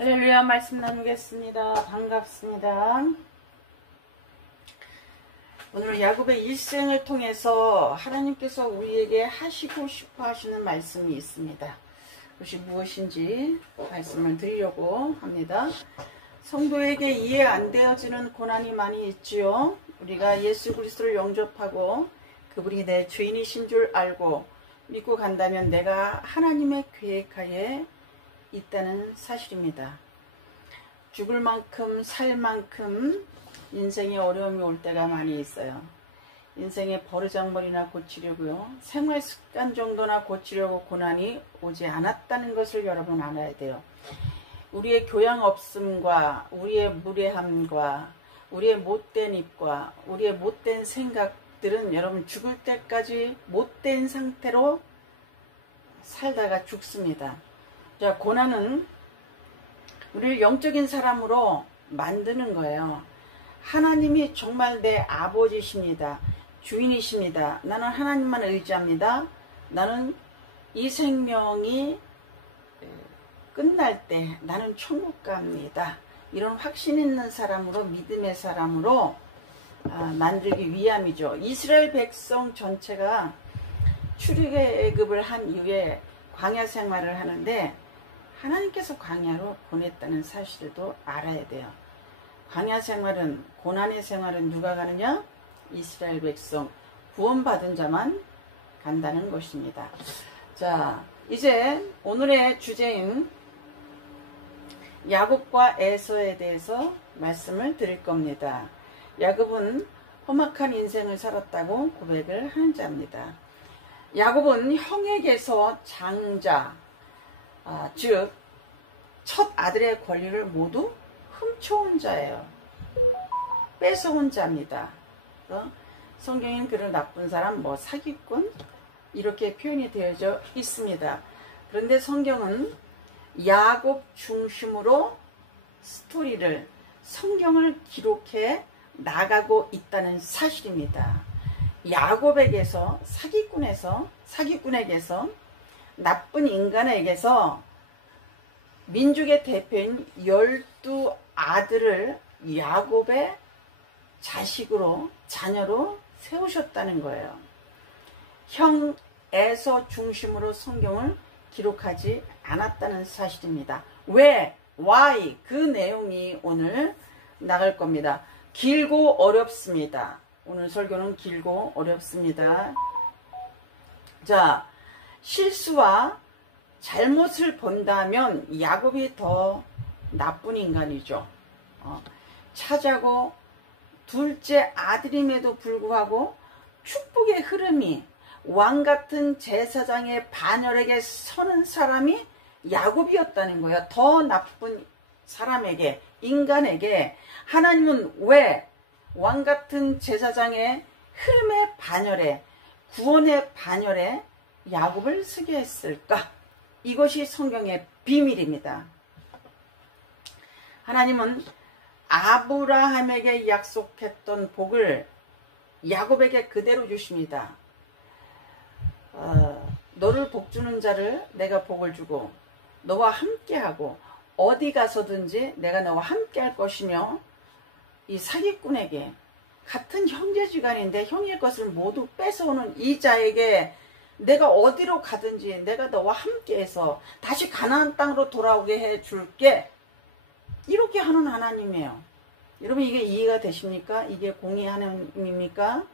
할렐루야. 말씀 나누겠습니다. 반갑습니다. 오늘 야곱의 일생을 통해서 하나님께서 우리에게 하시고 싶어 하시는 말씀이 있습니다. 그것이 무엇인지 말씀을 드리려고 합니다. 성도에게 이해 안 되어지는 고난이 많이 있지요. 우리가 예수 그리스도를 영접하고 그분이 내 주인이신 줄 알고 믿고 간다면 내가 하나님의 계획하에 있다는 사실입니다. 죽을 만큼 살 만큼 인생에 어려움이 올 때가 많이 있어요. 인생의 버르장머리나 고치려고요. 생활 습관 정도나 고치려고 고난이 오지 않았다는 것을 여러분 알아야 돼요. 우리의 교양 없음과 우리의 무례함과 우리의 못된 입과 우리의 못된 생각들은 여러분 죽을 때까지 못된 상태로 살다가 죽습니다. 자, 고난은 우리를 영적인 사람으로 만드는 거예요. 하나님이 정말 내 아버지십니다. 주인이십니다. 나는 하나님만 의지합니다. 나는 이 생명이 끝날 때 나는 천국 갑니다. 이런 확신 있는 사람으로, 믿음의 사람으로 만들기 위함이죠. 이스라엘 백성 전체가 출애굽을 한 이후에 광야 생활을 하는데 하나님께서 광야로 보냈다는 사실도 알아야 돼요. 광야 생활은, 고난의 생활은 누가 가느냐? 이스라엘 백성, 구원받은 자만 간다는 것입니다. 자, 이제 오늘의 주제인 야곱과 에서에 대해서 말씀을 드릴 겁니다. 야곱은 험악한 인생을 살았다고 고백을 하는 자입니다. 야곱은 형에게서 장자, 즉 첫 아들의 권리를 모두 훔쳐온 자예요. 뺏어온 자입니다. 성경엔 그를 나쁜 사람, 사기꾼 이렇게 표현이 되어져 있습니다. 그런데 성경은 야곱 중심으로 스토리를, 성경을 기록해 나가고 있다는 사실입니다. 야곱에게서, 사기꾼에게서, 나쁜 인간에게서 민족의 대표인 12 아들을 야곱의 자녀로 세우셨다는 거예요. 형 에서 중심으로 성경을 기록하지 않았다는 사실입니다. 왜? Why? 그 내용이 오늘 나갈 겁니다. 길고 어렵습니다. 오늘 설교는 길고 어렵습니다. 자, 실수와 잘못을 본다면 야곱이 더 나쁜 인간이죠. 차자고 둘째 아들임에도 불구하고 축복의 흐름이 왕같은 제사장의 반열에게 서는 사람이 야곱이었다는 거예요. 더 나쁜 사람에게, 인간에게 하나님은 왜 왕같은 제사장의 흐름의 반열에, 구원의 반열에 야곱을 쓰게 했을까? 이것이 성경의 비밀입니다. 하나님은 아브라함에게 약속했던 복을 야곱에게 그대로 주십니다. 너를 복주는 자를 내가 복을 주고 너와 함께하고 어디 가서든지 내가 너와 함께할 것이며, 이 사기꾼에게, 같은 형제지간인데 형의 것을 모두 뺏어오는 이 자에게 내가 어디로 가든지 내가 너와 함께해서 다시 가나안 땅으로 돌아오게 해줄게, 이렇게 하는 하나님이에요. 여러분, 이게 이해가 되십니까? 이게 공의 하나님입니까?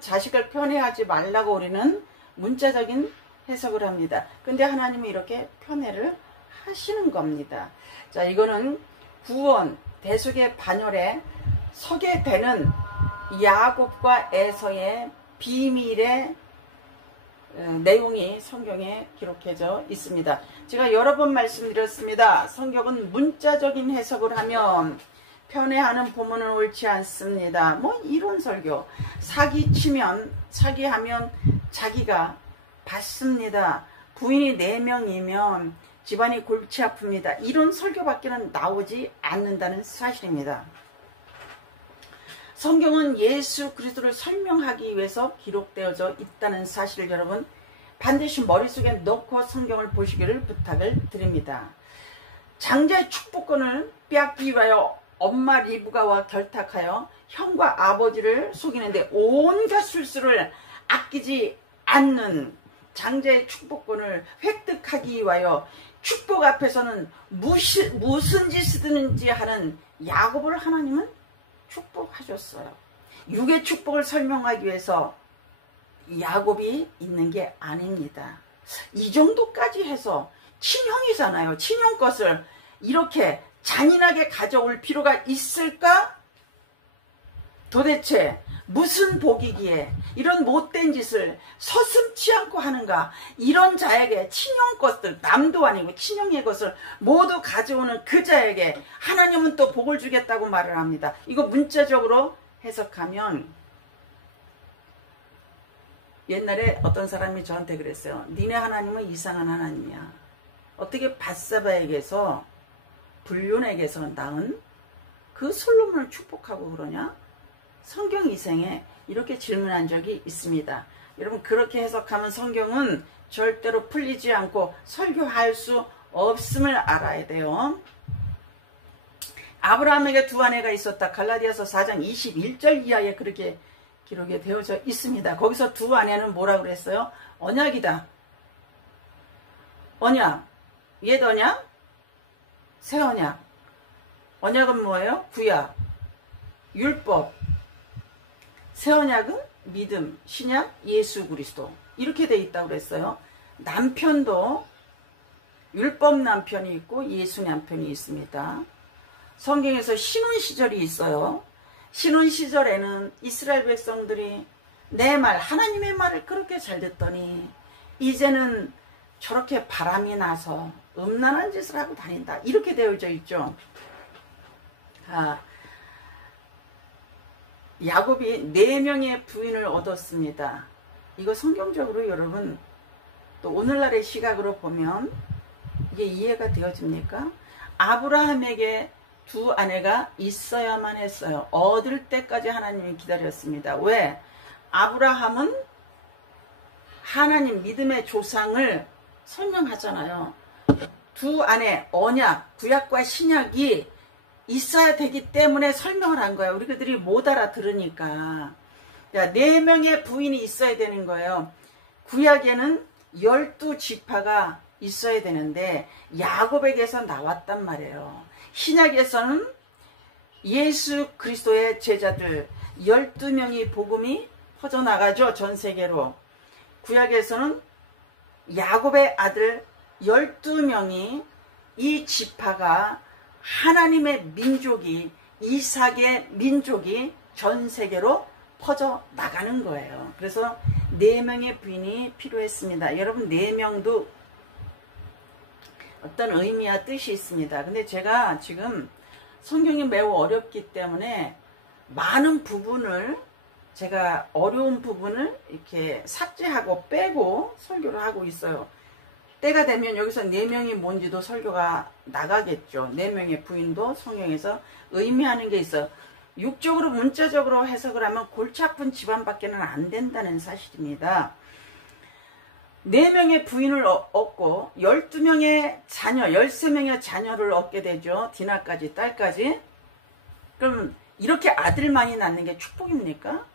자식을 편애하지 말라고 우리는 문자적인 해석을 합니다. 근데 하나님은 이렇게 편애를 하시는 겁니다. 자, 이거는 구원, 대속의 반열에 서게 되는 야곱과 에서의 비밀의 내용이 성경에 기록해져 있습니다. 제가 여러 번 말씀드렸습니다. 성경은 문자적인 해석을 하면 편애하는 부모는 옳지 않습니다. 이런 설교. 사기하면 자기가 받습니다. 부인이 4명이면 집안이 골치 아픕니다. 이런 설교밖에는 나오지 않는다는 사실입니다. 성경은 예수 그리스도를 설명하기 위해서 기록되어져 있다는 사실을 여러분 반드시 머릿속에 넣고 성경을 보시기를 부탁을 드립니다. 장자의 축복권을 빼앗기 위하여 엄마 리브가와 결탁하여 형과 아버지를 속이는데 온갖 술수를 아끼지 않는 장자의 축복권을 획득하기 위하여 축복 앞에서는 무슨 짓이든지 하는 야곱을 하나님은 축복하셨어요. 육의 축복을 설명하기 위해서 야곱이 있는 게 아닙니다. 이 정도까지 해서 친형이잖아요. 친형 것을 이렇게 잔인하게 가져올 필요가 있을까? 도대체 무슨 복이기에 이런 못된 짓을 서슴지 않고 하는가? 이런 자에게 친형 것들, 남도 아니고 친형의 것을 모두 가져오는 그 자에게 하나님은 또 복을 주겠다고 말을 합니다. 이거 문자적으로 해석하면, 옛날에 어떤 사람이 저한테 그랬어요. 니네 하나님은 이상한 하나님이야. 어떻게 밧사바에게서, 불륜에게서 낳은 그 솔로몬을 축복하고 그러냐? 성경 이생에 이렇게 질문한 적이 있습니다. 여러분, 그렇게 해석하면 성경은 절대로 풀리지 않고 설교할 수 없음을 알아야 돼요. 아브라함에게 두 아내가 있었다. 갈라디아서 4장 21절 이하에 그렇게 기록이 되어져 있습니다. 거기서 두 아내는 뭐라 그랬어요? 언약이다. 언약. 옛 언약, 새 언약. 언약은 뭐예요? 구약, 율법. 새 언약은 믿음, 신약, 예수 그리스도. 이렇게 돼 있다고 그랬어요. 남편도 율법 남편이 있고 예수 남편이 있습니다. 성경에서 신혼 시절이 있어요. 신혼 시절에는 이스라엘 백성들이 내 말, 하나님의 말을 그렇게 잘 듣더니 이제는 저렇게 바람이 나서 음란한 짓을 하고 다닌다. 이렇게 되어져 있죠. 야곱이 4명의 부인을 얻었습니다. 이거 성경적으로 여러분 또 오늘날의 시각으로 보면 이게 이해가 되어집니까? 아브라함에게 두 아내가 있어야만 했어요. 얻을 때까지 하나님이 기다렸습니다. 왜? 아브라함은 하나님 믿음의 조상을 설명하잖아요. 두 아내, 언약, 구약과 신약이 있어야 되기 때문에 설명을 한 거예요. 우리 그들이 못 알아들으니까. 4명의 부인이 있어야 되는 거예요. 구약에는 12지파가 있어야 되는데 야곱에게서 나왔단 말이에요. 신약에서는 예수 그리스도의 제자들 12명이 복음이 퍼져나가죠. 전 세계로. 구약에서는 야곱의 아들 12명이 이 지파가 하나님의 민족이, 이삭의 민족이 전 세계로 퍼져나가는 거예요. 그래서 4명의 부인이 필요했습니다. 여러분 4명도 어떤 의미와 뜻이 있습니다. 근데 제가 지금 성경이 매우 어렵기 때문에 많은 부분을, 제가 어려운 부분을 이렇게 삭제하고 빼고 설교를 하고 있어요. 때가 되면 여기서 4명이 뭔지도 설교가 나가겠죠. 4명의 부인도 성경에서 의미하는 게 있어요. 육적으로 문자적으로 해석을 하면 골치 아픈 집안밖에는 안 된다는 사실입니다. 4명의 부인을 얻고 12명의 자녀, 13명의 자녀를 얻게 되죠. 디나까지, 딸까지. 그럼 이렇게 아들만이 낳는 게 축복입니까?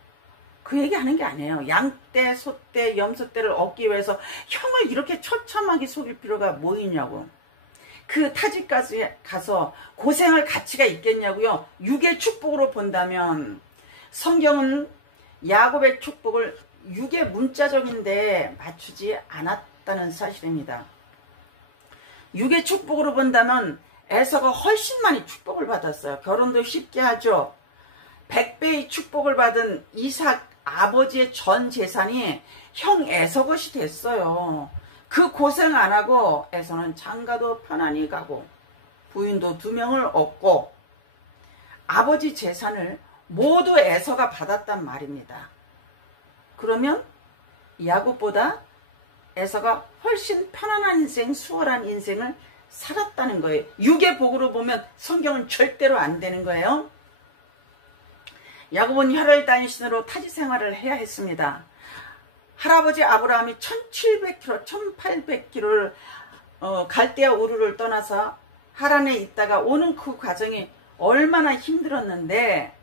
그 얘기하는 게 아니에요. 양떼, 소떼, 염소떼를 얻기 위해서 형을 이렇게 처참하게 속일 필요가 뭐 있냐고. 그 타지까지 가서 고생할 가치가 있겠냐고요. 육의 축복으로 본다면 성경은 야곱의 축복을 육의 문자적인데 맞추지 않았다는 사실입니다. 육의 축복으로 본다면 에서가 훨씬 많이 축복을 받았어요. 결혼도 쉽게 하죠. 100배의 축복을 받은 이삭 아버지의 전 재산이 형 에서 것이 됐어요. 그 고생 안 하고 에서는 장가도 편안히 가고 부인도 2명을 얻고 아버지 재산을 모두 에서가 받았단 말입니다. 그러면 야곱보다 에서가 훨씬 편안한 인생, 수월한 인생을 살았다는 거예요. 육의 복으로 보면 성경은 절대로 안 되는 거예요. 야곱은 혈혈단위 신으로 타지 생활을 해야 했습니다. 할아버지 아브라함이 1700km, 1800km를 갈대아 우르를 떠나서 하란에 있다가 오는 그 과정이 얼마나 힘들었는데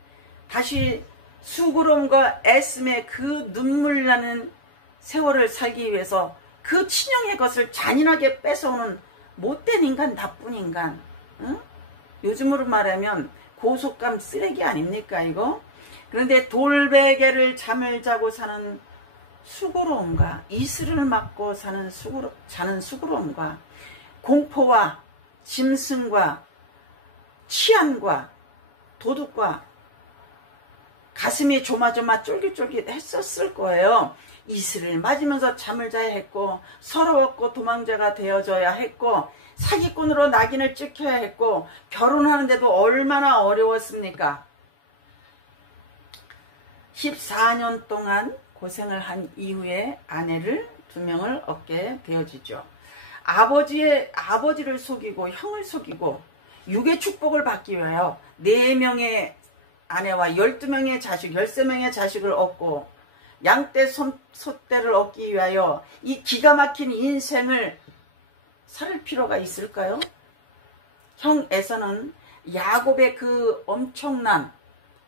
다시 수고로움과 애씀의 그 눈물 나는 세월을 살기 위해서 그 친형의 것을 잔인하게 뺏어오는 못된 인간, 나쁜 인간. 응? 요즘으로 말하면 고속감 쓰레기 아닙니까 이거? 그런데 돌베개를 잠을 자고 사는 수고로움과 이슬을 맞고 자는 수고로움과 공포와 짐승과 치안과 도둑과 가슴이 조마조마 쫄깃쫄깃 했었을 거예요. 이슬을 맞으면서 잠을 자야 했고 서러웠고 도망자가 되어져야 했고 사기꾼으로 낙인을 찍혀야 했고 결혼하는데도 얼마나 어려웠습니까? 14년 동안 고생을 한 이후에 아내를 2명을 얻게 되어지죠. 아버지를 속이고 형을 속이고 육의 축복을 받기 위하여 4명의 아내와 12명의 자식, 13명의 자식을 얻고 양떼 소떼를 얻기 위하여 이 기가 막힌 인생을 살 필요가 있을까요? 형 에서는 야곱의 그 엄청난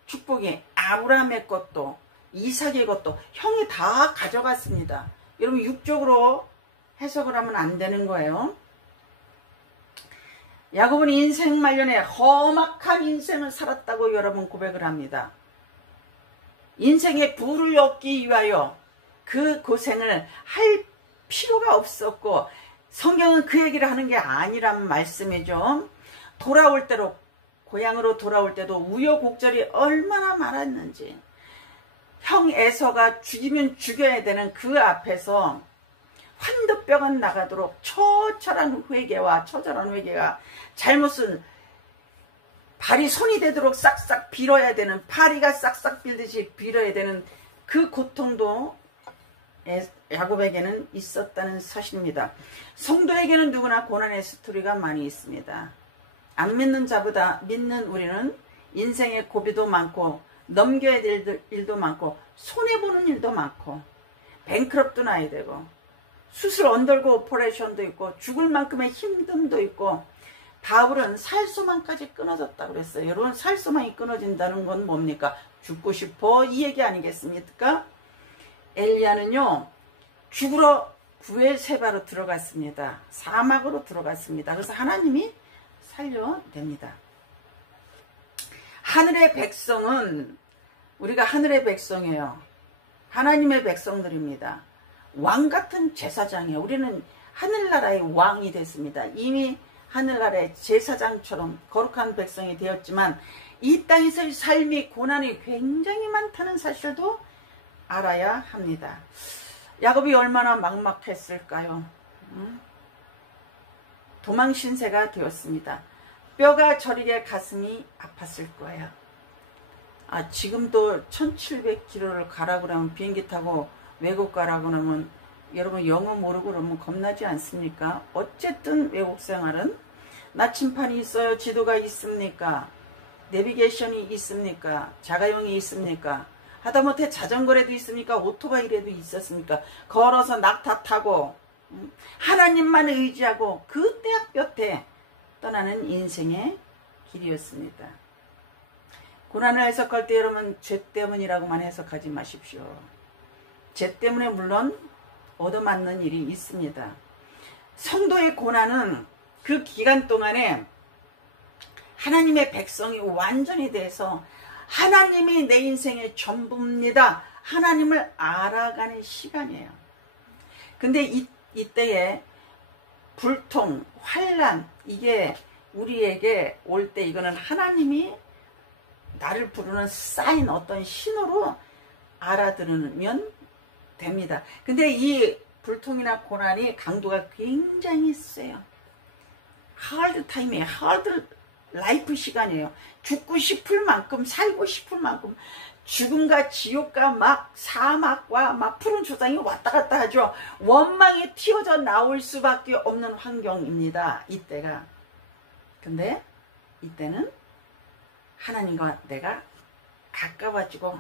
축복이 아브라함의 것도 이삭의 것도 형이 다 가져갔습니다. 여러분 육적으로 해석을 하면 안 되는 거예요. 야곱은 인생 말년에 험악한 인생을 살았다고 여러분 고백을 합니다. 인생의 부를 얻기 위하여 그 고생을 할 필요가 없었고 성경은 그 얘기를 하는 게 아니란 말씀이죠. 돌아올 때로 고향으로 돌아올 때도 우여곡절이 얼마나 많았는지 형 에서가 죽이면 죽여야 되는 그 앞에서 환두뼈가 나가도록 처절한 회개가 잘못은 발이 손이 되도록 싹싹 빌어야 되는 파리가 싹싹 빌듯이 빌어야 되는 그 고통도 야곱에게는 있었다는 사실입니다. 성도에게는 누구나 고난의 스토리가 많이 있습니다. 안 믿는 자보다 믿는 우리는 인생의 고비도 많고 넘겨야 될 일도 많고 손해보는 일도 많고 뱅크럽도 나야 되고 수술 언더고 오퍼레이션도 있고 죽을 만큼의 힘듦도 있고 바울은 살소망까지 끊어졌다고 그랬어요. 여러분 살소망이 끊어진다는 건 뭡니까? 죽고 싶어 이 얘기 아니겠습니까? 엘리야는요 죽으러 부엘세바로 들어갔습니다. 사막으로 들어갔습니다. 그래서 하나님이 살려냅니다. 하늘의 백성은 우리가 하늘의 백성이에요. 하나님의 백성들입니다. 왕같은 제사장이에요. 우리는 하늘나라의 왕이 됐습니다. 이미 하늘나라의 제사장처럼 거룩한 백성이 되었지만 이 땅에서의 삶이 고난이 굉장히 많다는 사실도 알아야 합니다. 야곱이 얼마나 막막했을까요? 도망신세가 되었습니다. 뼈가 저리게 가슴이 아팠을 거예요. 지금도 1700km를 가라고 그러면 비행기 타고 외국 가라고 그러면 여러분 영어 모르고 그러면 겁나지 않습니까? 어쨌든 외국 생활은 나침판이 있어요? 지도가 있습니까? 내비게이션이 있습니까? 자가용이 있습니까? 하다못해 자전거라도 있습니까? 오토바이라도 있었습니까? 걸어서 낙타 타고 하나님만 의지하고 그 떼약볕에 떠나는 인생의 길이었습니다. 고난을 해석할 때 여러분 죄 때문이라고만 해석하지 마십시오. 죄 때문에 물론 얻어맞는 일이 있습니다. 성도의 고난은 그 기간 동안에 하나님의 백성이 완전히 돼서 하나님이 내 인생의 전부입니다. 하나님을 알아가는 시간이에요. 근데 이때에 불통, 환난 이게 우리에게 올 때 이거는 하나님이 나를 부르는 사인 어떤 신호로 알아들으면 됩니다. 근데 이 불통이나 고난이 강도가 굉장히 세요. 하드 타임이에요. 하드 라이프 시간이에요. 죽고 싶을 만큼 살고 싶을 만큼 죽음과 지옥과 막 사막과 막 푸른 조상이 왔다 갔다 하죠. 원망이 튀어져 나올 수밖에 없는 환경입니다. 이때가. 근데 이때는 하나님과 내가 가까워지고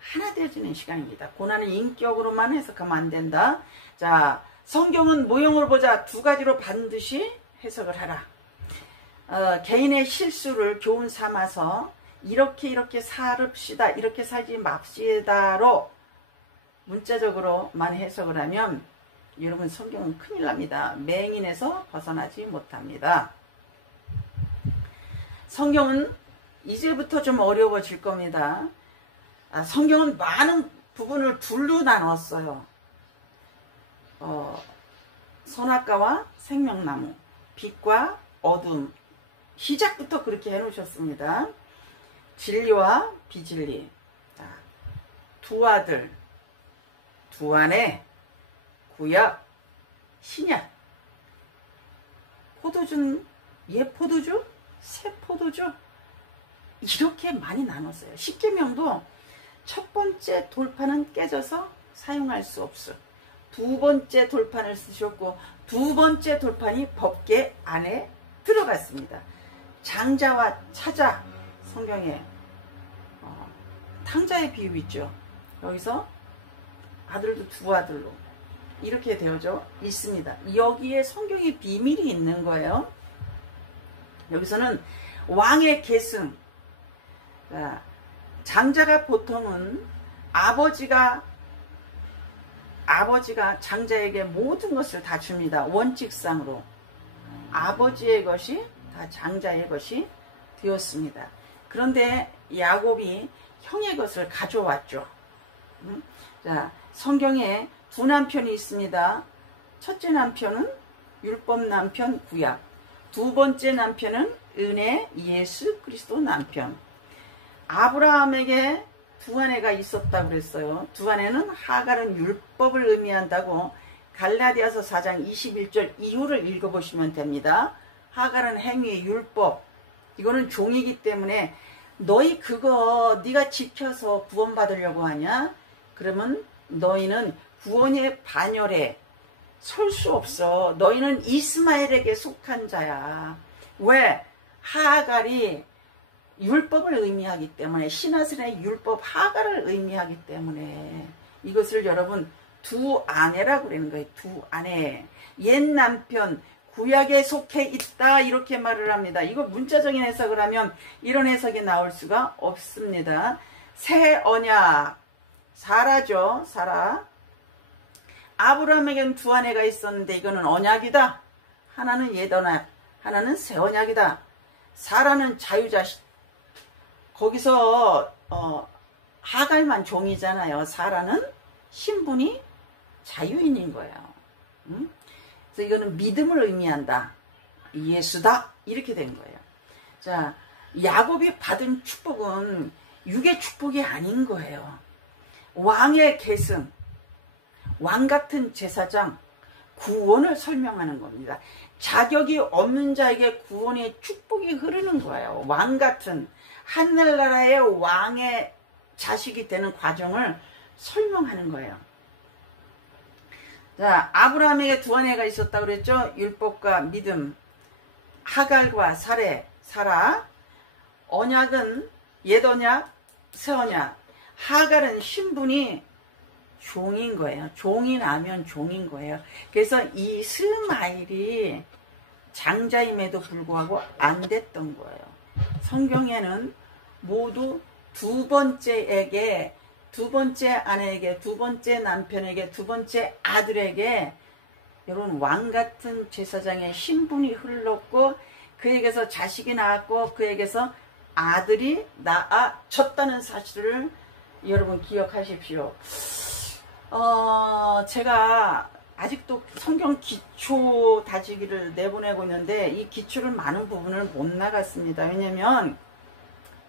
하나 되어지는 시간입니다. 고난은 인격으로만 해석하면 안 된다. 자, 성경은 모형을 보자 2가지로 반드시 해석을 하라. 개인의 실수를 교훈 삼아서 이렇게 살읍시다, 이렇게 살지 맙시다로 문자적으로만 해석을 하면 여러분 성경은 큰일 납니다. 맹인에서 벗어나지 못합니다. 성경은 이제부터 좀 어려워질 겁니다. 성경은 많은 부분을 둘로 나눴어요. 선악과와 생명나무, 빛과 어둠, 시작부터 그렇게 해놓으셨습니다. 진리와 비진리, 두 아들, 두 아내, 구약, 신약, 포도주는 옛 포도주, 새 포도주, 이렇게 많이 나눴어요. 십계명도 첫 번째 돌판은 깨져서 사용할 수 없어. 두 번째 돌판을 쓰셨고 두 번째 돌판이 법궤 안에 들어갔습니다. 장자와 차자, 성경에 탕자의 비유 있죠. 여기서 아들도 두 아들로 이렇게 되어져 있습니다. 여기에 성경의 비밀이 있는 거예요. 여기서는 왕의 계승, 장자가 보통은 아버지가 장자에게 모든 것을 다 줍니다. 원칙상으로 아버지의 것이 다 장자의 것이 되었습니다. 그런데 야곱이 형의 것을 가져왔죠. 자, 성경에 두 남편이 있습니다. 첫째 남편은 율법 남편 구약, 두 번째 남편은 은혜 예수 그리스도 남편. 아브라함에게 두 아내가 있었다고 그랬어요. 두 아내는 하갈은 율법을 의미한다고 갈라디아서 4장 21절 이후를 읽어보시면 됩니다. 하갈은 행위의 율법, 이거는 종이기 때문에 너희 그거 네가 지켜서 구원받으려고 하냐? 그러면 너희는 구원의 반열에 설 수 없어. 너희는 이스마엘에게 속한 자야. 왜? 하갈이 율법을 의미하기 때문에, 신하들의 율법 하갈을 의미하기 때문에 이것을 여러분 두 아내라고 그러는 거예요. 두 아내. 옛 남편 구약에 속해 있다 이렇게 말을 합니다. 이거 문자적인 해석을 하면 이런 해석이 나올 수가 없습니다. 새 언약, 사라죠. 사라. 아브라함에게는 두 아내가 있었는데 이거는 언약이다. 하나는 옛 언약, 하나는 새 언약이다. 사라는 자유자식. 거기서 하갈만 종이잖아요. 사라는 신분이 자유인인 거예요. 그래서 이거는 믿음을 의미한다. 예수다. 이렇게 된 거예요. 자, 야곱이 받은 축복은 육의 축복이 아닌 거예요. 왕의 계승, 왕 같은 제사장, 구원을 설명하는 겁니다. 자격이 없는 자에게 구원의 축복이 흐르는 거예요. 왕 같은 하늘나라의 왕의 자식이 되는 과정을 설명하는 거예요. 자, 아브라함에게 두 아내가 있었다고 그랬죠. 율법과 믿음, 하갈과 사라. 언약은 옛 언약, 새 언약. 하갈은 신분이 종인 거예요. 종이 나면 종인 거예요. 그래서 이스마엘이 장자임에도 불구하고 안 됐던 거예요. 성경에는 모두 두 번째에게, 두 번째 아내에게, 두 번째 남편에게, 두 번째 아들에게 여러분 왕 같은 제사장의 신분이 흘렀고 그에게서 자식이 나왔고 그에게서 아들이 낳아졌다는 사실을 여러분 기억하십시오. 제가 아직도 성경 기초 다지기를 내보내고 있는데 이 기초를 많은 부분을 못 나갔습니다. 왜냐면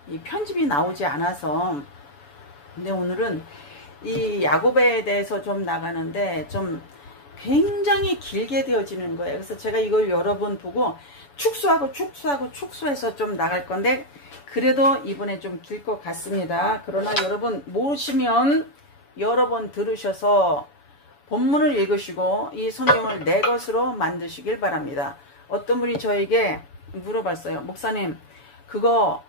이 편집이 나오지 않아서. 근데 오늘은 이 야곱에 대해서 좀 나가는데 좀 굉장히 길게 되어지는 거예요. 그래서 제가 이걸 여러 번 보고 축소해서 좀 나갈 건데 그래도 이번에 좀 길 것 같습니다. 그러나 여러분 모시면 여러 번 들으셔서 본문을 읽으시고 이 성경을 내 것으로 만드시길 바랍니다. 어떤 분이 저에게 물어봤어요. 목사님 그거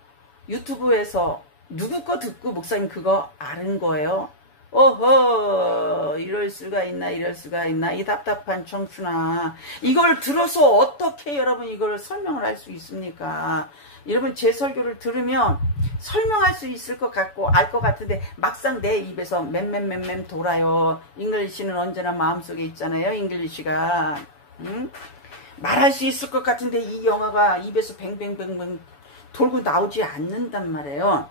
유튜브에서 누구 거 듣고 목사님 그거 아는 거예요? 어허, 이럴 수가 있나, 이럴 수가 있나, 이 답답한 청춘아. 이걸 들어서 어떻게 여러분 이걸 설명을 할 수 있습니까? 여러분 제 설교를 들으면 설명할 수 있을 것 같고 알 것 같은데 막상 내 입에서 맴맴맴맴 돌아요. 잉글리시는 언제나 마음속에 있잖아요. 잉글리시가. 응? 말할 수 있을 것 같은데 이 영어가 입에서 뱅뱅뱅뱅 돌고 나오지 않는단 말이에요.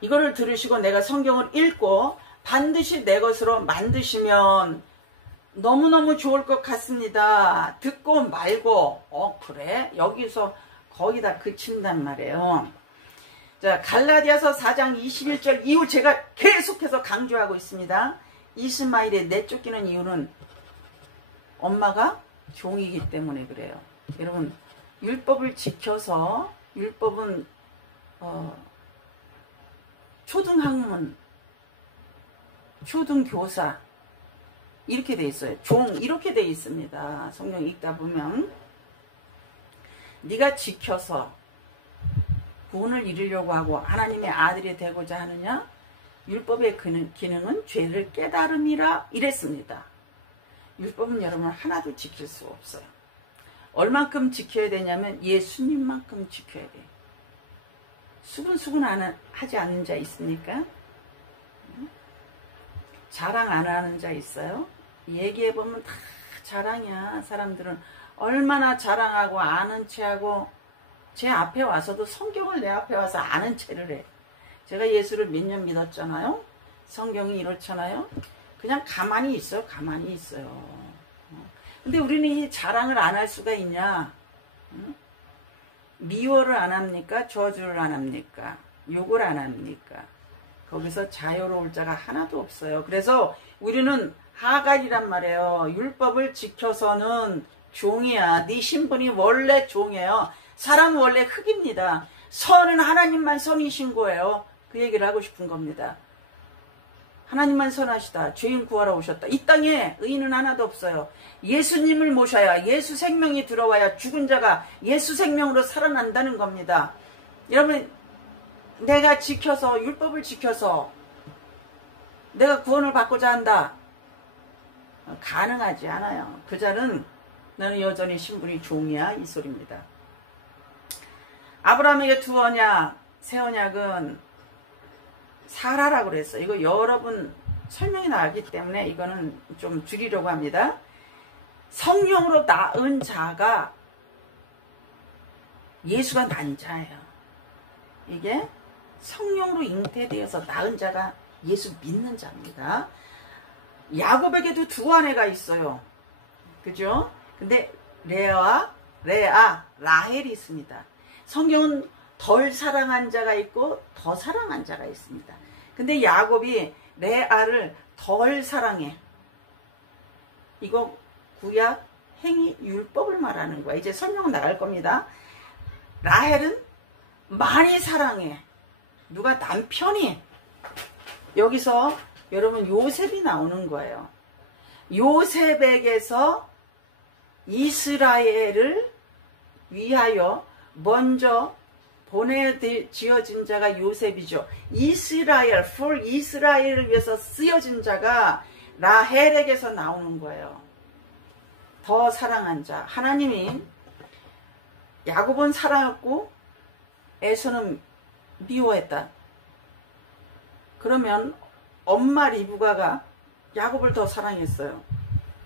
이거를 들으시고 내가 성경을 읽고 반드시 내 것으로 만드시면 너무너무 좋을 것 같습니다. 듣고 말고 그래? 여기서 거기다 그친단 말이에요. 자, 갈라디아서 4장 21절 이후 제가 계속해서 강조하고 있습니다. 이스마엘에 내쫓기는 이유는 엄마가 종이기 때문에 그래요. 여러분 율법을 지켜서 율법은 초등학문, 초등교사 이렇게 돼 있어요. 종 이렇게 돼 있습니다. 성경 읽다 보면 네가 지켜서 구원을 이루려고 하고 하나님의 아들이 되고자 하느냐? 율법의 기능은 죄를 깨달음이라 이랬습니다. 율법은 여러분 하나도 지킬 수 없어요. 얼만큼 지켜야 되냐면 예수님만큼 지켜야 돼요. 수근수근 하지 않는 자 있습니까? 자랑 안 하는 자 있어요? 얘기해보면 다 자랑이야. 사람들은 얼마나 자랑하고 아는 체하고 제 앞에 와서도 성경을 내 앞에 와서 아는 체를 해. 제가 예수를 몇 년 믿었잖아요. 성경이 이렇잖아요. 그냥 가만히 있어요. 가만히 있어요. 근데 우리는 이 자랑을 안 할 수가 있냐? 미워를 안 합니까? 저주를 안 합니까? 욕을 안 합니까? 거기서 자유로울 자가 하나도 없어요. 그래서 우리는 하갈이란 말이에요. 율법을 지켜서는 종이야. 네 신분이 원래 종이에요. 사람은 원래 흙입니다. 선은 하나님만 선이신 거예요. 그 얘기를 하고 싶은 겁니다. 하나님만 선하시다. 죄인 구하러 오셨다. 이 땅에 의인은 하나도 없어요. 예수님을 모셔야 예수 생명이 들어와야 죽은 자가 예수 생명으로 살아난다는 겁니다. 여러분 내가 지켜서 율법을 지켜서 내가 구원을 받고자 한다. 가능하지 않아요. 그 자는 너는 여전히 신분이 종이야 이 소리입니다. 아브라함에게 두 언약 새 언약은 사라라고 그랬어요. 이거 여러분 설명이 나기 때문에 이거는 좀 줄이려고 합니다. 성령으로 낳은 자가 예수가 난 자예요. 이게 성령으로 잉태되어서 낳은 자가 예수 믿는 자입니다. 야곱에게도 두 아내가 있어요. 그죠? 근데 레아, 라헬이 있습니다. 성경은 덜 사랑한 자가 있고 더 사랑한 자가 있습니다. 근데 야곱이 레아를 덜 사랑해. 이거 구약 행위 율법을 말하는 거야. 이제 설명 나갈 겁니다. 라헬은 많이 사랑해. 누가? 남편이. 여기서 여러분 요셉이 나오는 거예요. 요셉에게서 이스라엘을 위하여 먼저 보내지어진 자가 요셉이죠. 이스라엘, for 이스라엘을 위해서 쓰여진 자가 라헬에게서 나오는 거예요. 더 사랑한 자. 하나님이 야곱은 사랑했고 에서는 미워했다. 그러면 엄마 리브가가 야곱을 더 사랑했어요.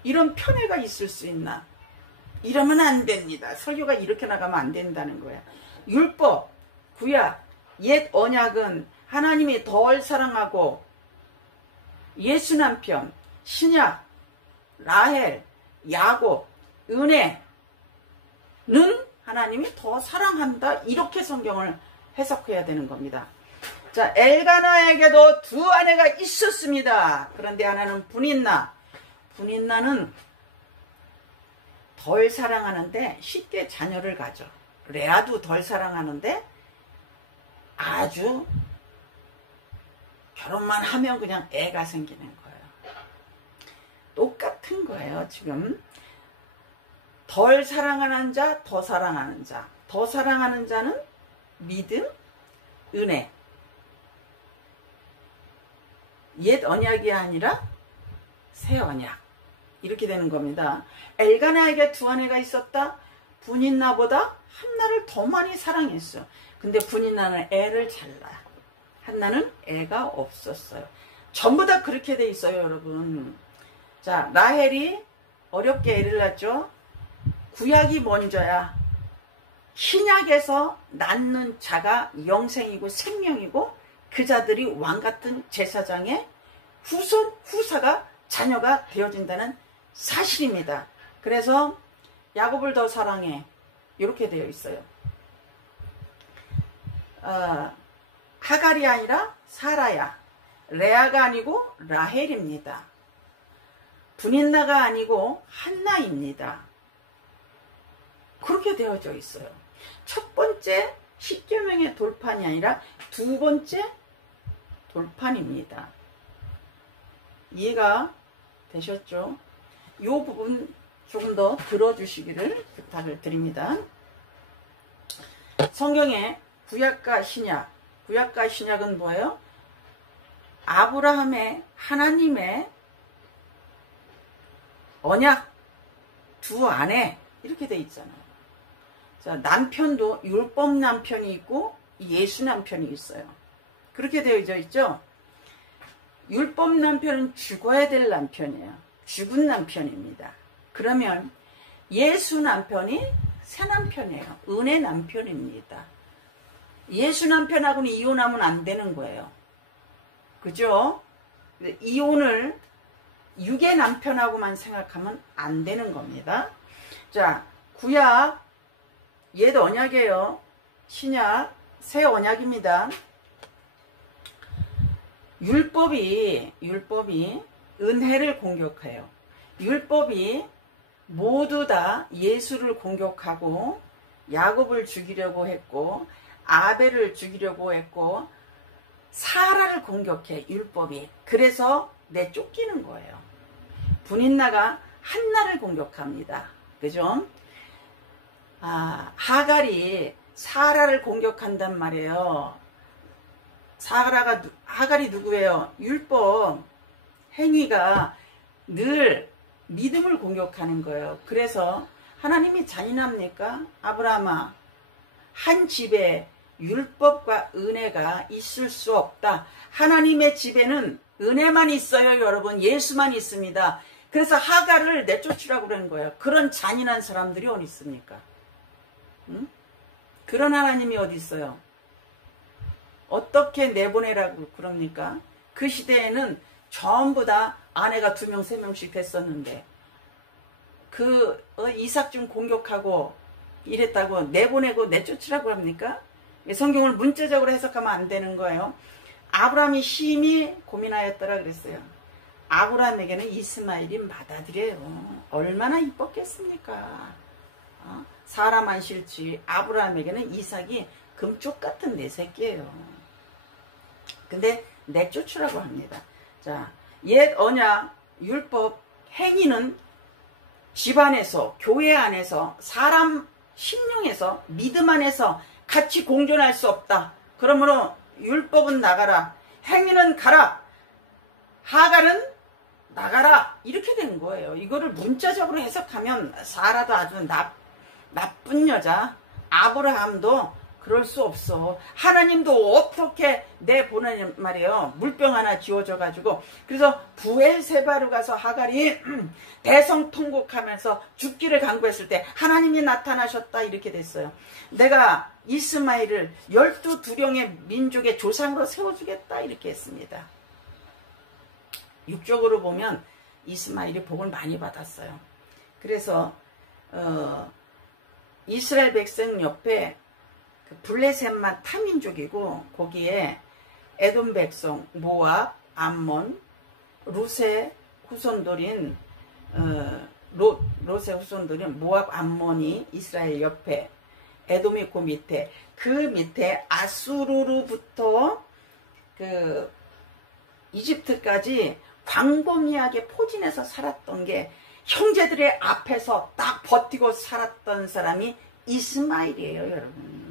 이런 편애가 있을 수 있나? 이러면 안 됩니다. 설교가 이렇게 나가면 안 된다는 거야. 율법, 구약, 옛 언약은 하나님이 덜 사랑하고 예수 남편, 신약, 라헬, 야곱, 은혜는 하나님이 더 사랑한다. 이렇게 성경을 해석해야 되는 겁니다. 자, 엘가나에게도 두 아내가 있었습니다. 그런데 하나는 분인나. 분인나는 덜 사랑하는데 쉽게 자녀를 가져. 레아도 덜 사랑하는데 아주 결혼만 하면 그냥 애가 생기는 거예요. 똑같은 거예요. 지금 덜 사랑하는 자, 더 사랑하는 자. 더 사랑하는 자는 믿음, 은혜. 옛 언약이 아니라 새 언약. 이렇게 되는 겁니다. 엘가나에게 두 아내가 있었다. 분인나보다 한나를 더 많이 사랑했어. 근데 분인나는 애를 잘 낳아. 한나는 애가 없었어요. 전부 다 그렇게 돼 있어요, 여러분. 자, 라헬이 어렵게 애를 낳죠. 구약이 먼저야. 신약에서 낳는 자가 영생이고 생명이고 그 자들이 왕같은 제사장의 후손, 후사가 자녀가 되어진다는 사실입니다. 그래서 야곱을 더 사랑해. 이렇게 되어 있어요. 하갈이 아니라 사라야. 레아가 아니고 라헬입니다. 분인나가 아니고 한나입니다. 그렇게 되어져 있어요. 첫 번째 십계명의 돌판이 아니라 두 번째 돌판입니다. 이해가 되셨죠? 이 부분 조금 더 들어주시기를 부탁을 드립니다. 성경에 구약과 신약은 뭐예요? 아브라함의 하나님의 언약 두 아내 이렇게 돼 있잖아요. 자, 남편도 율법 남편이 있고 예수 남편이 있어요. 그렇게 되어져 있죠. 율법 남편은 죽어야 될 남편이에요. 죽은 남편입니다. 그러면 예수 남편이 새 남편이에요. 은혜 남편입니다. 예수 남편하고는 이혼하면 안 되는 거예요. 그죠? 이혼을 육의 남편하고만 생각하면 안 되는 겁니다. 자, 구약 옛 언약이에요. 신약 새 언약입니다. 율법이 은혜를 공격해요. 율법이 모두 다 예수를 공격하고 야곱을 죽이려고 했고 아벨을 죽이려고 했고 사라를 공격해 율법이. 그래서 내쫓기는 거예요. 분인나가 한나를 공격합니다. 그죠? 하갈이 사라를 공격한단 말이에요. 하갈이 누구예요? 율법 행위가 늘 믿음을 공격하는 거예요. 그래서 하나님이 잔인합니까? 아브라함아, 한 집에 율법과 은혜가 있을 수 없다. 하나님의 집에는 은혜만 있어요, 여러분. 예수만 있습니다. 그래서 하갈을 내쫓으라고 그러는 거예요. 그런 잔인한 사람들이 어디 있습니까? 응? 그런 하나님이 어디 있어요? 어떻게 내보내라고 그럽니까? 그 시대에는 전부 다 아내가 2명, 3명씩 됐었는데 이삭 좀 공격하고 이랬다고 내보내고 내쫓으라고 합니까? 성경을 문자적으로 해석하면 안 되는 거예요. 아브라함이 심히 고민하였더라 그랬어요. 아브라함에게는 이스마엘이 받아들여요. 얼마나 이뻤겠습니까? 사람만 싫지 아브라함에게는 이삭이 금쪽 같은 내 새끼예요. 근데 내쫓으라고 합니다. 자, 옛 언약 율법 행위는 집안에서 교회 안에서 사람 심령에서 믿음 안에서 같이 공존할 수 없다. 그러므로 율법은 나가라. 행위는 가라. 하갈은 나가라. 이렇게 된 거예요. 이거를 문자적으로 해석하면 사라도 아주 나쁜 여자. 아브라함도 그럴 수 없어. 하나님도 어떻게 내보내냐 말이에요. 물병 하나 지워줘가지고. 그래서 부엘세바로 가서 하갈이 대성통곡하면서 죽기를 간구했을 때 하나님이 나타나셨다 이렇게 됐어요. 내가 이스마엘을 12두령의 민족의 조상으로 세워주겠다 이렇게 했습니다. 육적으로 보면 이스마엘이 복을 많이 받았어요. 그래서 이스라엘 백성 옆에 블레셋만 타민족이고 거기에 에돔 백성, 모압, 암몬, 롯의 후손들인 모압, 암몬이 이스라엘 옆에 에돔이 그 밑에 아수르로부터 이집트까지 광범위하게 포진해서 살았던 게 형제들의 앞에서 딱 버티고 살았던 사람이 이스마엘이에요, 여러분.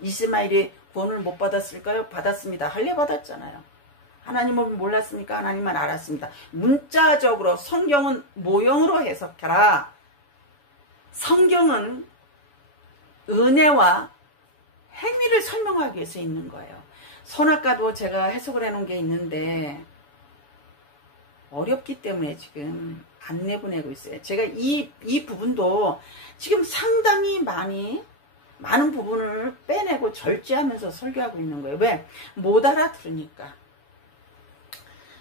이스마엘이 구원을 못 받았을까요? 받았습니다. 할례 받았잖아요. 하나님은 몰랐습니까? 하나님은 알았습니다. 문자적으로 성경은 모형으로 해석해라. 성경은 은혜와 행위를 설명하기 위해서 있는 거예요. 선악과도 제가 해석을 해놓은 게 있는데 어렵기 때문에 지금 안 내보내고 있어요. 제가 이 부분도 지금 상당히 많은 부분을 빼내고 절제하면서 설교하고 있는 거예요. 왜? 못 알아들으니까.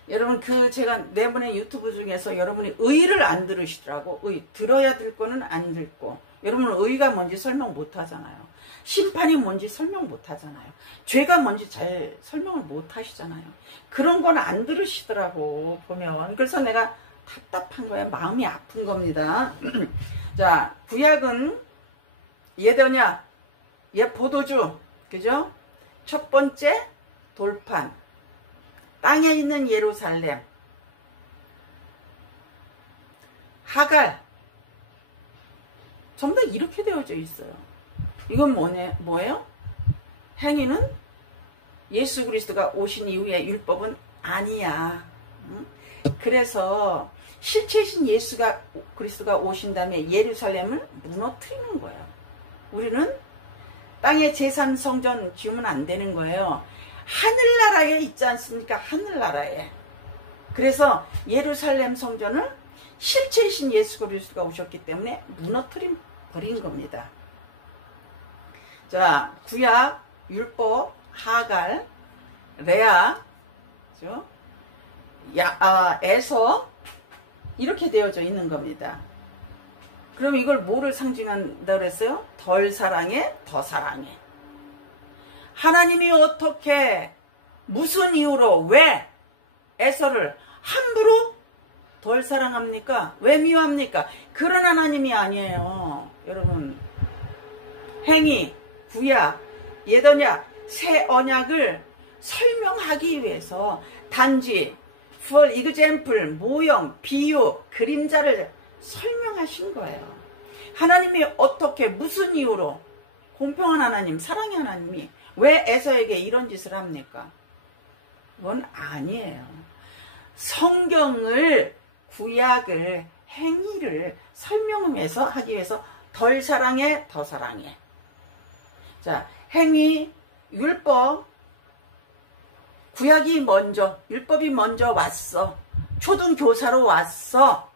여러분 제가 내보낸 유튜브 중에서 여러분이 의를 안 들으시더라고. 들어야 될 거는 안 듣고. 여러분은 의가 뭔지 설명 못 하잖아요. 심판이 뭔지 설명 못 하잖아요. 죄가 뭔지 잘 설명을 못 하시잖아요. 그런 건 안 들으시더라고 보면. 그래서 내가 답답한 거예요. 마음이 아픈 겁니다. 자, 구약은 예더냐, 포도주, 그죠? 첫 번째 돌판, 땅에 있는 예루살렘, 하갈, 전부 다 이렇게 되어져 있어요. 이건 뭐예요? 행위는 예수 그리스도가 오신 이후에 율법은 아니야. 그래서 실체이신 그리스도가 오신 다음에 예루살렘을 무너뜨리는 거예요. 우리는 땅의 제3성전 지으면 안 되는 거예요. 하늘나라에 있지 않습니까? 하늘나라에. 그래서 예루살렘 성전을 실체이신 예수 그리스도가 오셨기 때문에 무너뜨린 겁니다. 자, 구약, 율법, 하갈, 레아, 그죠? 에서 이렇게 되어져 있는 겁니다. 그럼 이걸 뭐를 상징한다고 그랬어요? 덜 사랑해, 더 사랑해. 하나님이 어떻게, 무슨 이유로, 왜 에서를 함부로 덜 사랑합니까? 왜 미워합니까? 그런 하나님이 아니에요. 여러분, 행위, 구약, 예더냐, 새 언약을 설명하기 위해서 단지 for example, 모형, 비유, 그림자를 설명하신 거예요. 하나님이 어떻게, 무슨 이유로, 공평한 하나님, 사랑의 하나님이 왜 에서에게 이런 짓을 합니까? 그건 아니에요. 성경을, 구약을, 행위를 설명하면서 하기 위해서 덜 사랑해, 더 사랑해. 자, 행위, 율법, 구약이 먼저, 율법이 먼저 왔어. 초등교사로 왔어.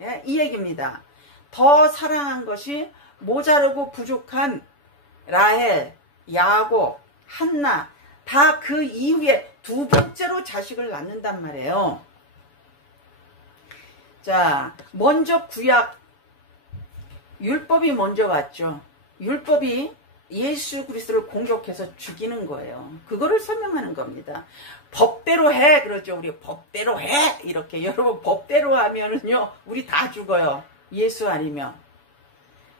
예, 이 얘기입니다. 더 사랑한 것이 모자르고 부족한 라헬, 야곱, 한나, 다 그 이후에 두 번째로 자식을 낳는단 말이에요. 자, 먼저 구약, 율법이 먼저 왔죠. 율법이 예수 그리스도를 공격해서 죽이는 거예요. 그거를 설명하는 겁니다. 법대로 해, 그러죠. 우리 법대로 해, 이렇게. 여러분, 법대로 하면은요, 우리 다 죽어요. 예수 아니면.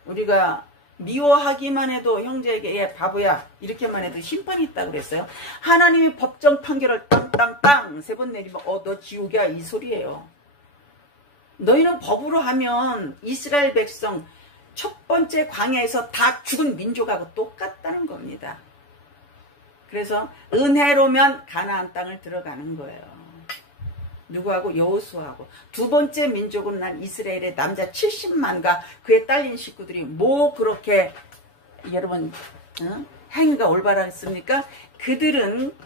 우리가 미워하기만 해도 형제에게, 얘 바보야, 이렇게만 해도 심판이 있다고 그랬어요. 하나님이 법정 판결을 땅땅땅 세 번 내리면 너 지옥이야, 이 소리예요. 너희는 법으로 하면 이스라엘 백성 첫 번째 광야에서 다 죽은 민족하고 똑같다는 겁니다. 그래서 은혜로면 가나안 땅을 들어가는 거예요. 누구하고? 여호수아하고. 두 번째 민족은 난 이스라엘의 남자 70만과 그에 딸린 식구들이 뭐 그렇게 여러분 행위가 올바랐습니까? 그들은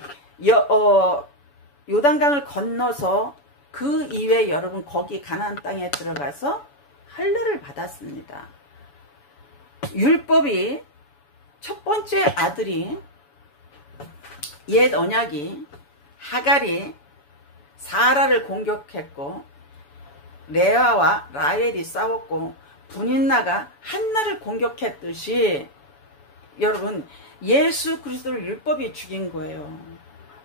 요단강을 건너서 그 이후에 여러분 거기 가나안 땅에 들어가서 할례를 받았습니다. 율법이 첫 번째 아들이 옛 언약이 하갈이 사라를 공격했고 레아와 라헬이 싸웠고 분인나가 한나를 공격했듯이 여러분 예수 그리스도를 율법이 죽인 거예요.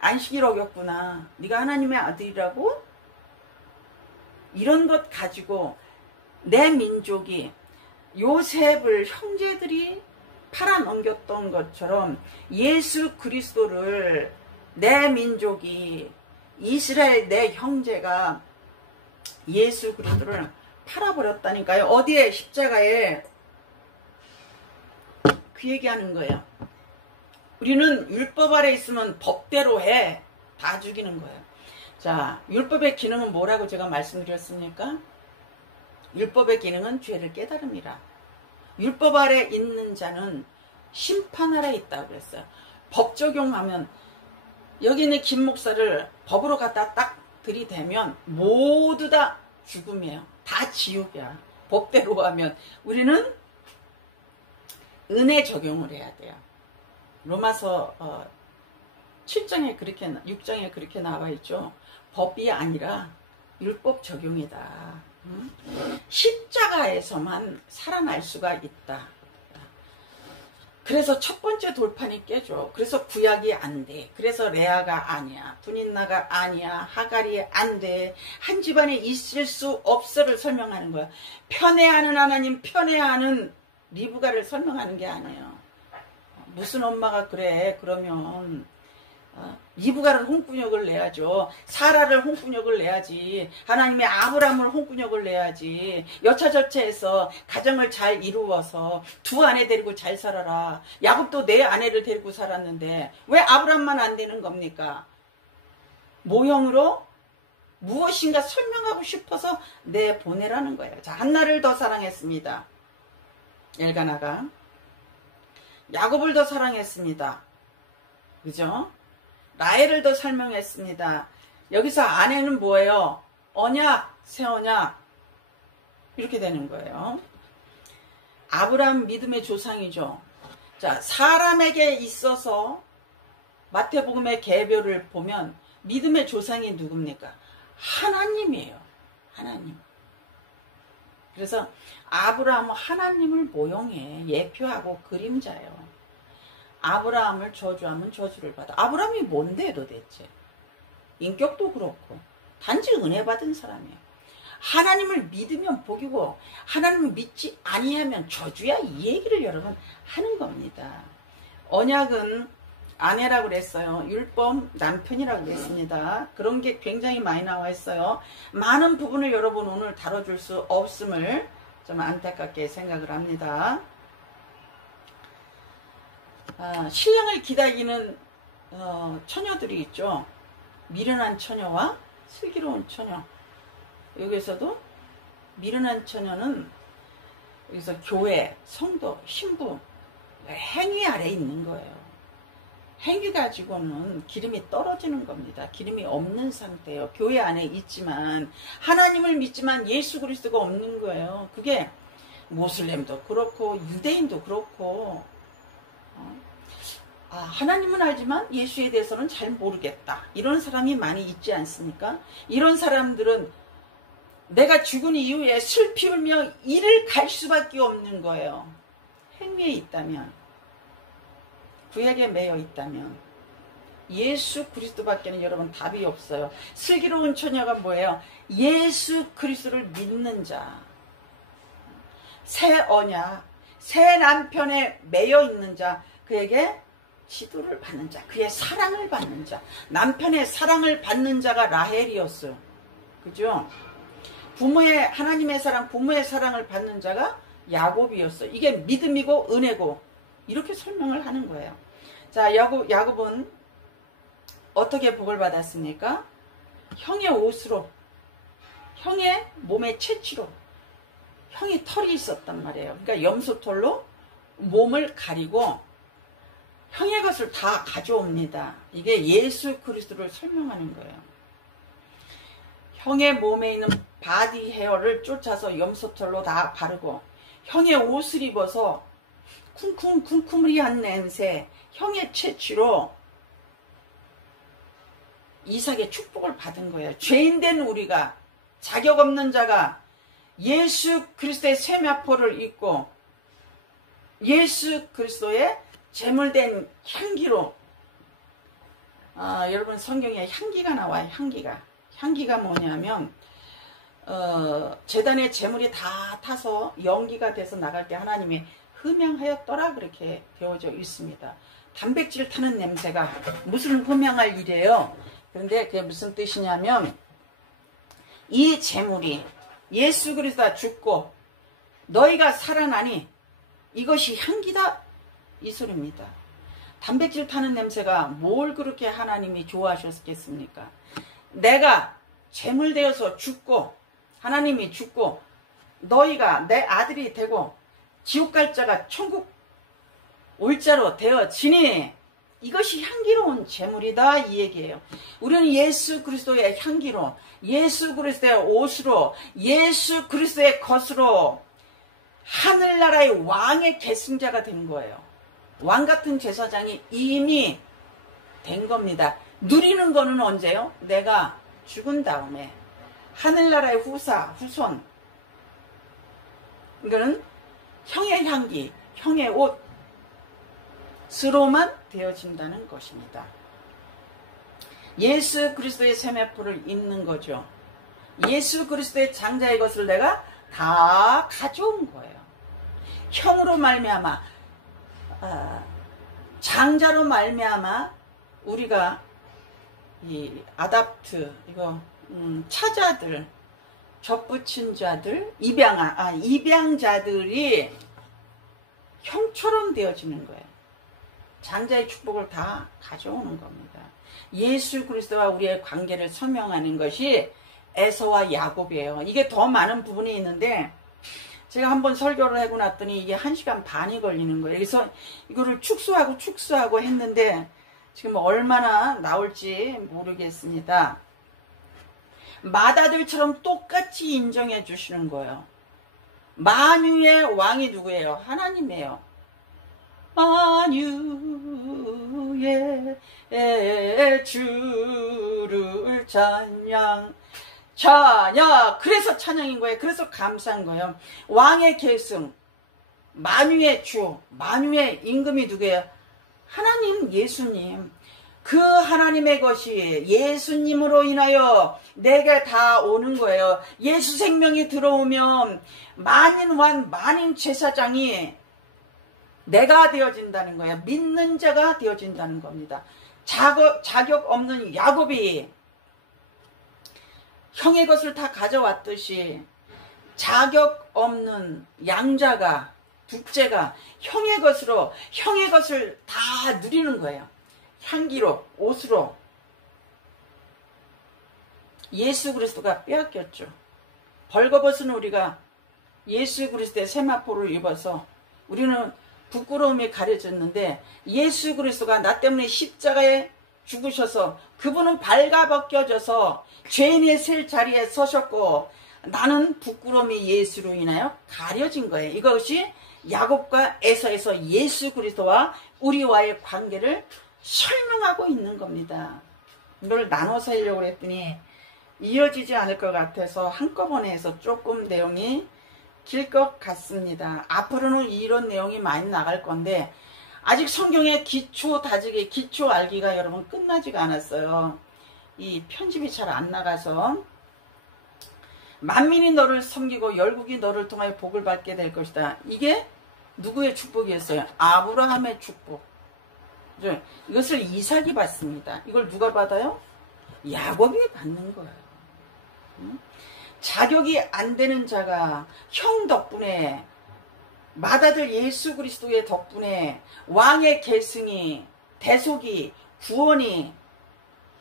안식일 어겼구나. 네가 하나님의 아들이라고? 이런 것 가지고 내 민족이 요셉을 형제들이 팔아넘겼던 것처럼 예수 그리스도를 내 민족이 이스라엘 내 형제가 예수 그리스도를 팔아버렸다니까요. 어디에? 십자가에. 그 얘기하는 거예요. 우리는 율법 아래 있으면 법대로 해. 다 죽이는 거예요. 자, 율법의 기능은 뭐라고 제가 말씀드렸습니까? 율법의 기능은 죄를 깨달음이라. 율법 아래 있는 자는 심판 아래 있다고 그랬어요. 법 적용하면 여기 있는 김 목사를 법으로 갖다 딱 들이대면 모두 다 죽음이에요. 다 지옥이야. 법대로 하면 우리는 은혜 적용을 해야 돼요. 로마서 7장에 그렇게 6장에 그렇게 나와 있죠. 법이 아니라 율법 적용이다. 십자가에서만 살아날 수가 있다. 그래서 첫 번째 돌판이 깨져. 그래서 구약이 안 돼. 그래서 레아가 아니야. 분인나가 아니야. 하갈이 안 돼. 한 집안에 있을 수 없어를 설명하는 거야. 편애하는 하나님, 편애하는 리브가를 설명하는 게 아니에요. 무슨 엄마가 그래. 그러면 리브가를 홍군역을 내야죠. 사라를 홍군역을 내야지. 하나님의 아브람을 홍군역을 내야지. 여차저차해서 가정을 잘 이루어서 두 아내 데리고 잘 살아라. 야곱도 네 아내를 데리고 살았는데 왜 아브람만 안 되는 겁니까? 모형으로 무엇인가 설명하고 싶어서 내보내라는 거예요. 자, 한나를 더 사랑했습니다. 엘가나가. 야곱을 더 사랑했습니다. 그죠? 라헬을 더 설명했습니다. 여기서 아내는 뭐예요? 언약, 새 언약. 이렇게 되는 거예요. 아브라함 믿음의 조상이죠. 자, 사람에게 있어서 마태복음의 계별을 보면 믿음의 조상이 누굽니까? 하나님이에요. 하나님. 그래서 아브라함은 하나님을 모형해. 예표하고 그림자예요. 아브라함을 저주하면 저주를 받아. 아브라함이 뭔데 도대체? 인격도 그렇고 단지 은혜 받은 사람이에요. 하나님을 믿으면 복이고 하나님을 믿지 아니하면 저주야, 이 얘기를 여러분 하는 겁니다. 언약은 아내라고 그랬어요. 율법 남편이라고 그랬습니다. 그런 게 굉장히 많이 나와 있어요. 많은 부분을 여러분 오늘 다뤄줄 수 없음을 좀 안타깝게 생각을 합니다. 신랑을 기다리는 처녀들이 있죠. 미련한 처녀와 슬기로운 처녀. 여기서도 미련한 처녀는 여기서 교회, 성도, 신부, 행위 아래 있는 거예요. 행위 가지고는 기름이 떨어지는 겁니다. 기름이 없는 상태예요. 교회 안에 있지만 하나님을 믿지만 예수 그리스도가 없는 거예요. 그게 모슬렘도 그렇고 유대인도 그렇고 하나님은 알지만 예수에 대해서는 잘 모르겠다. 이런 사람이 많이 있지 않습니까? 이런 사람들은 내가 죽은 이후에 슬피 울며 이를 갈 수밖에 없는 거예요. 행위에 있다면, 구약에 매여 있다면 예수 그리스도밖에는 여러분 답이 없어요. 슬기로운 처녀가 뭐예요? 예수 그리스도를 믿는 자, 새 언약, 새 남편에 매여 있는 자, 그에게 지도를 받는 자, 그의 사랑을 받는 자. 남편의 사랑을 받는 자가 라헬이었어요. 그죠? 부모의, 하나님의 사랑, 부모의 사랑을 받는 자가 야곱이었어요. 이게 믿음이고 은혜고 이렇게 설명을 하는 거예요. 자, 야곱은 어떻게 복을 받았습니까? 형의 옷으로, 형의 몸의 채취로. 형이 털이 있었단 말이에요. 그러니까 염소털로 몸을 가리고 형의 것을 다 가져옵니다. 이게 예수 그리스도를 설명하는 거예요. 형의 몸에 있는 바디 헤어를 쫓아서 염소털로 다 바르고 형의 옷을 입어서 쿵쿵쿵쿵리한 냄새, 형의 채취로 이삭의 축복을 받은 거예요. 죄인된 우리가, 자격 없는 자가 예수 그리스도의 세마포를 입고 예수 그리스도의 제물된 향기로, 여러분 성경에 향기가 나와요. 향기가 뭐냐면 제단의 제물이 다 타서 연기가 돼서 나갈 때 하나님이 흠양하였더라, 그렇게 되어져 있습니다. 단백질 타는 냄새가 무슨 흠양할 일이에요. 그런데 그게 무슨 뜻이냐면 이 제물이 예수 그리스도가 죽고 너희가 살아나니 이것이 향기다, 이 소리입니다. 단백질 타는 냄새가 뭘 그렇게 하나님이 좋아하셨겠습니까? 내가 제물되어서 죽고 하나님이 죽고 너희가 내 아들이 되고 지옥 갈 자가 천국 올 자로 되어지니 이것이 향기로운 제물이다 이 얘기예요. 우리는 예수 그리스도의 향기로, 예수 그리스도의 옷으로, 예수 그리스도의 것으로 하늘나라의 왕의 계승자가 된 거예요. 왕 같은 제사장이 이미 된 겁니다. 누리는 거는 언제요? 내가 죽은 다음에 하늘나라의 후손. 이거는 형의 향기, 형의 옷으로만 되어진다는 것입니다. 예수 그리스도의 세마포를 입는 거죠. 예수 그리스도의 장자의 것을 내가 다 가져온 거예요. 형으로 말미암아, 장자로 말미암아 우리가 이 아답트, 이거 차자들, 접붙인 자들, 입양자들이 형처럼 되어지는 거예요. 장자의 축복을 다 가져오는 겁니다. 예수 그리스도와 우리의 관계를 설명하는 것이 에서와 야곱이에요. 이게 더 많은 부분이 있는데 제가 한번 설교를 하고 났더니 이게 1시간 반이 걸리는 거예요. 그래서 이거를 축소하고 했는데 지금 얼마나 나올지 모르겠습니다. 마다들처럼 똑같이 인정해 주시는 거예요. 만유의 왕이 누구예요? 하나님이에요. 만유의 주를 찬양. 그래서 찬양인 거예요. 그래서 감사한 거예요. 왕의 계승, 만유의 주, 만유의 임금이 누구예요? 하나님, 예수님. 그 하나님의 것이 예수님으로 인하여 내게 다 오는 거예요. 예수 생명이 들어오면 만인 제사장이 내가 되어진다는 거예요. 믿는 자가 되어진다는 겁니다. 자격 없는 야곱이 형의 것을 다 가져왔듯이 자격 없는 양자가, 둘째가 형의 것을 다 누리는 거예요. 향기로, 옷으로. 예수 그리스도가 빼앗겼죠. 벌거벗은 우리가 예수 그리스도의 세마포를 입어서 우리는 부끄러움이 가려졌는데 예수 그리스도가 나 때문에 십자가에 죽으셔서 그분은 발가벗겨져서 죄인의 셀 자리에 서셨고 나는 부끄러움이 예수로 인하여 가려진 거예요. 이것이 야곱과 에서에서 예수 그리스도와 우리와의 관계를 설명하고 있는 겁니다. 이걸 나눠서 하려고 했더니 이어지지 않을 것 같아서 한꺼번에 해서 조금 내용이 길 것 같습니다. 앞으로는 이런 내용이 많이 나갈 건데 아직 성경의 기초 다지기, 기초 알기가 여러분 끝나지가 않았어요. 이 편집이 잘 안 나가서 만민이 너를 섬기고 열국이 너를 통하여 복을 받게 될 것이다. 이게 누구의 축복이었어요? 아브라함의 축복. 이것을 이삭이 받습니다. 이걸 누가 받아요? 야곱이 받는 거예요. 자격이 안 되는 자가 형 덕분에 맏아들 예수 그리스도의 덕분에 왕의 계승이, 대속이, 구원이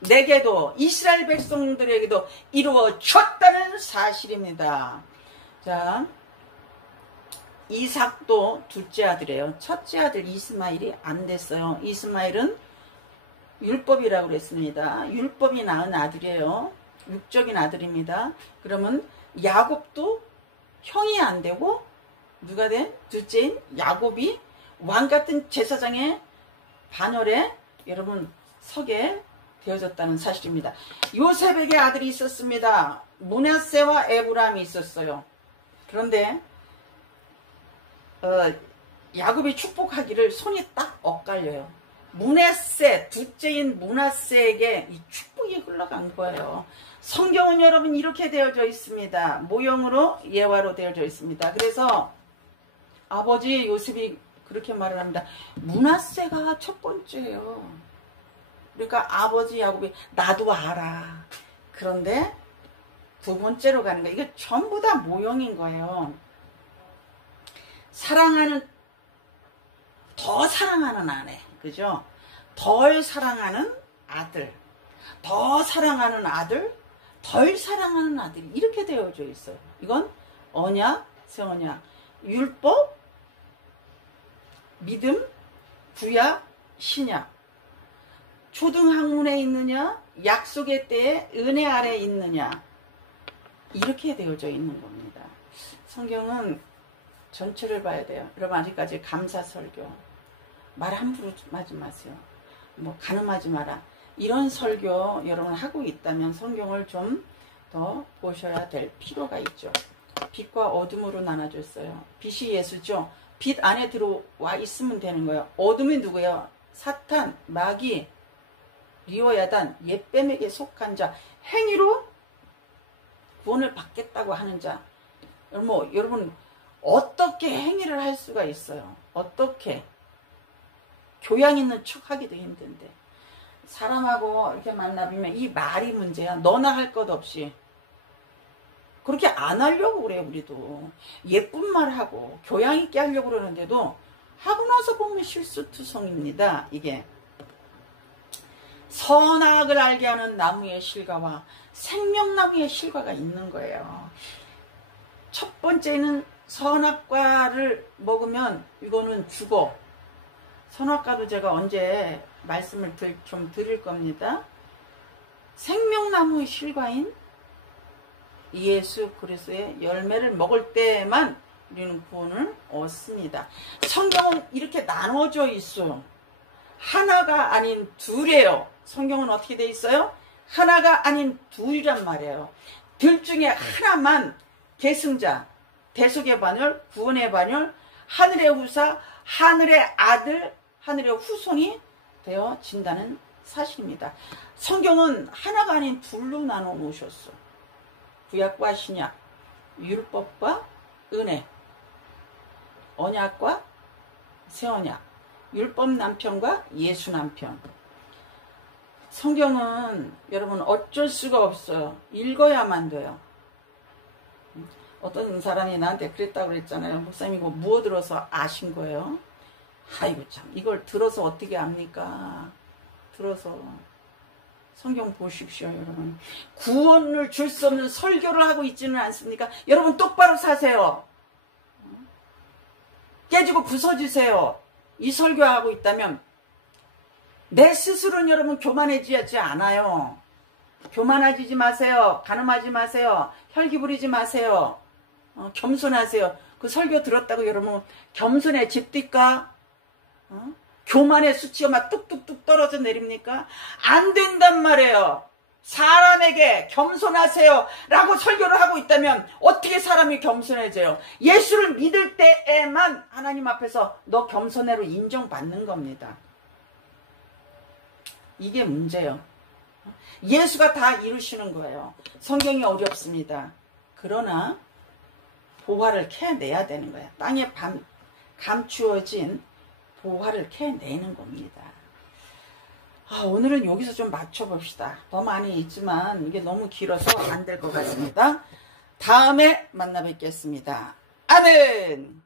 내게도 이스라엘 백성들에게도 이루어졌다는 사실입니다. 자, 이삭도 둘째 아들이에요. 첫째 아들 이스마엘이 안 됐어요. 이스마엘은 율법이라고 그랬습니다. 율법이 낳은 아들이에요. 육적인 아들입니다. 그러면 야곱도 형이 안 되고 누가 된? 둘째인 야곱이 왕같은 제사장의 반열에 여러분 서게 되어졌다는 사실입니다. 요셉에게 아들이 있었습니다. 므낫세와 에브라임이 있었어요. 그런데 야곱이 축복하기를 손이 딱 엇갈려요. 므낫세, 둘째인 므낫세에게 이 축복이 흘러간 거예요. 성경은 여러분 이렇게 되어져 있습니다. 모형으로 예화로 되어져 있습니다. 그래서 아버지 요셉이 그렇게 말을 합니다. 므낫세가 첫 번째예요. 그러니까 아버지 야곱이 나도 알아. 그런데 두 번째로 가는 거예요. 이게 전부 다 모형인 거예요. 더 사랑하는 아내, 그죠? 덜 사랑하는 아들. 더 사랑하는 아들, 덜 사랑하는 아들이 이렇게 되어져 있어요. 이건 언약, 새 언약, 율법, 믿음, 구약, 신약. 초등학문에 있느냐, 약속의 때에 은혜 아래 있느냐, 이렇게 되어져 있는 겁니다. 성경은 전체를 봐야 돼요. 여러분, 아직까지 감사 설교, 말 함부로 하지 마세요. 뭐 간음하지 마라, 이런 설교 여러분 하고 있다면 성경을 좀 더 보셔야 될 필요가 있죠. 빛과 어둠으로 나눠줬어요. 빛이 예수죠. 빛 안에 들어와 있으면 되는 거예요. 어둠이 누구예요? 사탄, 마귀, 리오야단, 옛뱀에게 속한 자, 행위로 구원을 받겠다고 하는 자. 여러분 어떻게 행위를 할 수가 있어요? 어떻게? 교양 있는 척 하기도 힘든데. 사람하고 이렇게 만나면 이 말이 문제야. 너나 할 것 없이. 그렇게 안 하려고 그래. 우리도 예쁜 말 하고 교양 있게 하려고 그러는데도 하고 나서 보면 실수투성입니다. 이게 선악을 알게 하는 나무의 실과와 생명나무의 실과가 있는 거예요. 첫 번째는 선악과를 먹으면 이거는 죽어. 선악과도 제가 언제 말씀을 좀 드릴 겁니다. 생명나무의 실과인 예수 그리스도의 열매를 먹을 때만 우리는 구원을 얻습니다. 성경은 이렇게 나눠져 있어요. 하나가 아닌 둘이에요. 성경은 어떻게 돼 있어요? 하나가 아닌 둘이란 말이에요. 둘 중에 하나만 계승자, 대속의 반열, 구원의 반열, 하늘의 후사, 하늘의 아들, 하늘의 후손이 되어진다는 사실입니다. 성경은 하나가 아닌 둘로 나눠 놓으셨어. 구약과 신약, 율법과 은혜, 언약과 새 언약, 율법 남편과 예수 남편. 성경은 여러분 어쩔 수가 없어요. 읽어야만 돼요. 어떤 사람이 나한테 그랬다고 그랬잖아요. 목사님 이거 무어 들어서 아신 거예요? 아이고 참, 이걸 들어서 어떻게 압니까? 들어서 성경 보십시오. 여러분 구원을 줄 수 없는 설교를 하고 있지는 않습니까? 여러분 똑바로 사세요. 깨지고 부서지세요. 이 설교하고 있다면 내 스스로는 여러분 교만해지지 않아요. 교만해지지 마세요. 간음하지 마세요. 혈기 부리지 마세요. 겸손하세요. 그 설교 들었다고 여러분 겸손해집니까? 교만의 수치가 막 뚝뚝뚝 떨어져 내립니까? 안 된단 말이에요. 사람에게 겸손하세요 라고 설교를 하고 있다면 어떻게 사람이 겸손해져요? 예수를 믿을 때에만 하나님 앞에서 너 겸손해로 인정받는 겁니다. 이게 문제예요. 예수가 다 이루시는 거예요. 성경이 어렵습니다. 그러나 보화를 캐내야 되는 거예요. 땅에 감추어진 보화를 캐내는 겁니다. 오늘은 여기서 좀 맞춰봅시다. 더 많이 있지만 이게 너무 길어서 안 될 것 같습니다. 다음에 만나 뵙겠습니다. 아멘.